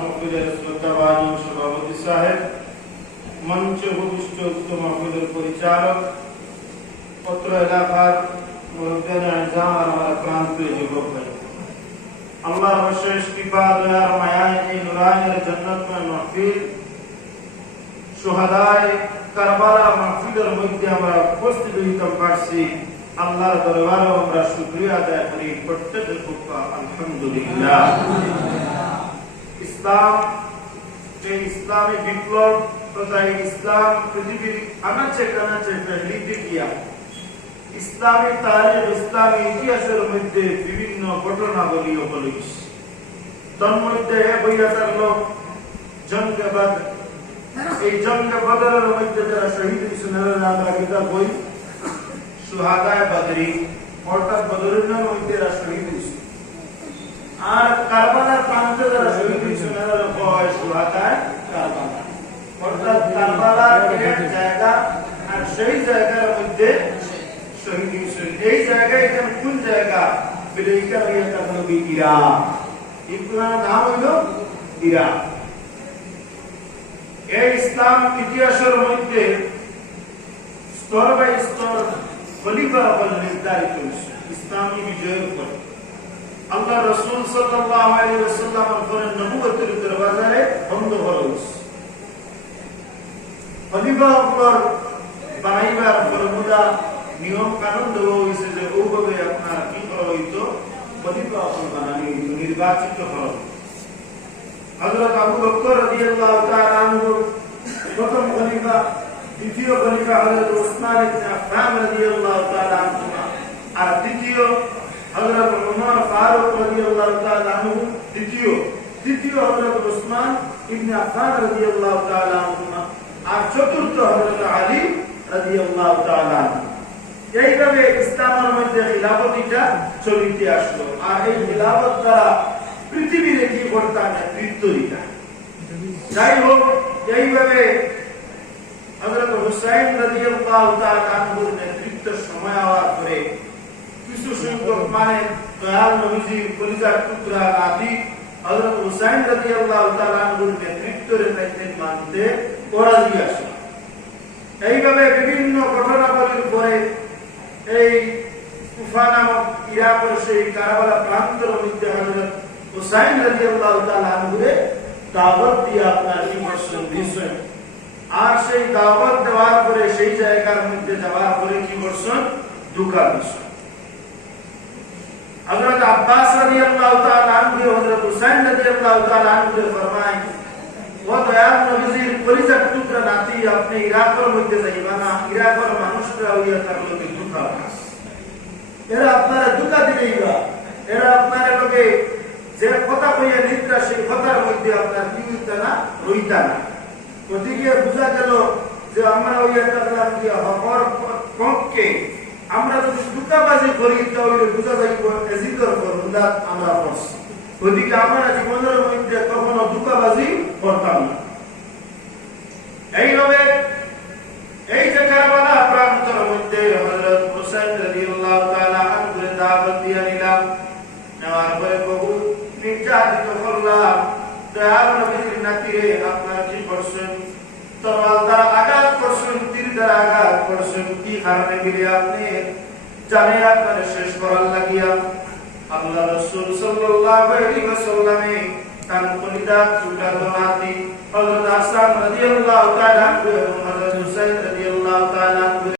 মাহফিলের শ্রদ্ধাভাজন সভাপতি সাহেব, মঞ্চ উপবিষ্ট উক্ত মাহফিলের পরিচালক, পত্র এলাকার মুরব্বিয়ান আজম আর আমার প্রান্তীয় যুবক ভাই, আল্লাহর অশেষ কৃপা দয়ার মায়ায় এই নুরানের জান্নাতময় মাহফিল শুহাদায়ে কারবালা মাহফিলের মধ্যে আমরা উপস্থিত হইতে পারছি। আল্লাহর দরবারে আমরা শুকরিয়া আদায় করি, প্রত্যেক ফুকা আলহামদুলিল্লাহ। ইসলাম, এই ইসলামী বিপ্লব তথা ইসলাম পৃথিবীর আনাচে কানাচে ফেলিতে গিয়া ইসলামী তারিখ, ইসলামী ইতিহাসের মধ্যে বিভিন্ন ঘটনাবলী উপলব্ধ। তন্মধ্যে বইয়া থাকলো জঙ্গে বদর। এই জঙ্গে বদরের মধ্যে যারা শহীদ হয়েছেন আমরা কিতাব বই শুহাদায়ে বদরি, অর্থাৎ বদরের মধ্যে যারা শহীদ হয়েছে। আর কারবালার প্রান্তে যারা শহীদ হয়েছেন এরা হয় শুহাদায়ে কারবালা, অর্থাৎ কারবালার এক জায়গা আর সেই জায়গার মধ্যে শহীদ হয়েছেন। এই জায়গায় এখানে কোন জায়গা? এইখানে একটা হলো ইরাক। ইরাকের নাম হলো ইরাক। এই ইসলাম ইতিহাসের মধ্যে স্তর বাই স্তর খলিফা হল নির্ধারিত হয়েছে ইসলামী বিজয়ের পর। আল্লাহ রাসূল সাল্লাল্লাহু আলাইহি ওয়াসাল্লামের পরে নবুয়তের দরওয়াজায় বন্ধ হয়েছে। খলিফা হল বানাইবার ফরমুলা নিয়ম কানুন দেওয়া হয়েছে যে ওভাবে আপনার কি করা হইতো, খলিফা হল বানানো হইতো, নির্বাচিত হল। হযরত আবু বকর রাদিয়াল্লাহু তাআলা আনহু প্রথম খলিফা, দ্বিতীয় খলিফা হযরত উসমান ইবনে আফফান রাদিয়াল্লাহু তাআলা আনহু, আর তৃতীয় হযরত উমর ফারুক রাদিয়াল্লাহু তাআলা আনহু, তৃতীয় হযরত উসমান ইবনে আফফান রাদিয়াল্লাহু তাআলা আনহু, আর চতুর্থ হযরত আলী রাদিয়াল্লাহু তাআলা আনহু। এইভাবে ইসলামের মধ্যে খিলাফতটা চলিতে আসলো। আর এই খিলাফত দ্বারা পৃথিবীর কি করতে নেতৃত্ব দিতা। যাই হোক, এইভাবে হযরত হুসাইন রাদিয়াল্লাহু তাআলা আনহুর নেতৃত্বের সময় হওয়ার পরে কিছু সংখ্যক দয়াল নবীজির কলিজার টুকরা নাতি হযরত হুসাইন রাদিয়াল্লাহু তাআলা আনহুর নেতৃত্বের দায়িত্ব মানতে রাজি আসলো। এইভাবে বিভিন্ন ঘটনাবলীর পরে এই কুফা নামক ইরাকের সেই কারবালা প্রান্তের মধ্যে হযরত হুসাইন রাদিয়াল্লাহু তাআলা আনহুকে দাওয়াত দিয়ে আপনার ইনফরমেশন দিয়েছেন। আর সেই দাওয়াত দেওয়ার পরে সেই জায়গার মধ্যে যাওয়ার পরে কি করছেন? দুকা দিয়েছেন। হযরত আব্বাস রাদিয়াল্লাহু তাআলা আনহু হযরত হুসাইন রাদিয়াল্লাহু তাআলা আনহুকে ফরমায়, ও দয়াল নবীজির পরিচয় টুকরা নাতি, আপনি ইরাকের মধ্যে যাইবা না। ইরাকের মানুষরা হইয়া থাকলো কি দুকা, এরা আপনারা দুকা দিবেইবা, এরা আপনারা লোকে যে কথা কইয়া নিদ্রা সেই কথার মধ্যে আপনার কি হইতা না, রইতা না। ওদিকে বুঝা গেল যে আমরা হইয়া থাকলাম কি হকর পক্ষে, আমরা যদি দুকাবাজি করি তাহলে বুঝা যাইব এজিদর ফরমুলা আমরা করছি। ওদিকে আমরা জীবনের মধ্যে কখনো দুকাবাজি করতাম না। এইভাবে এই যে কারবালা প্রান্তর মধ্যে হযরত হুসাইন রাদিয়াল্লাহু তাআলা আনহু দাওয়াত দিয়ে নিলাম। নেওয়ার পরে বহু নির্যাতিত করলাম। দয়াল নবীর নাতিরে আপনার কি করছেন? তরবাল দ্বারা আঘাত করছেন, তীর দ্বারা আঘাত করছেন। কি কারণে গিয়ে আপনি জানে আপনার শেষ করার লাগিয়া? আল্লাহ রাসূল সাল্লাল্লাহু আলাইহি ওয়াসাল্লামে তার কলিজা টুকরা নাতি হযরত হাসান রাদিয়াল্লাহু তাআলা আনহু এবং হযরত হুসাইন রাদিয়াল্লাহু তাআলা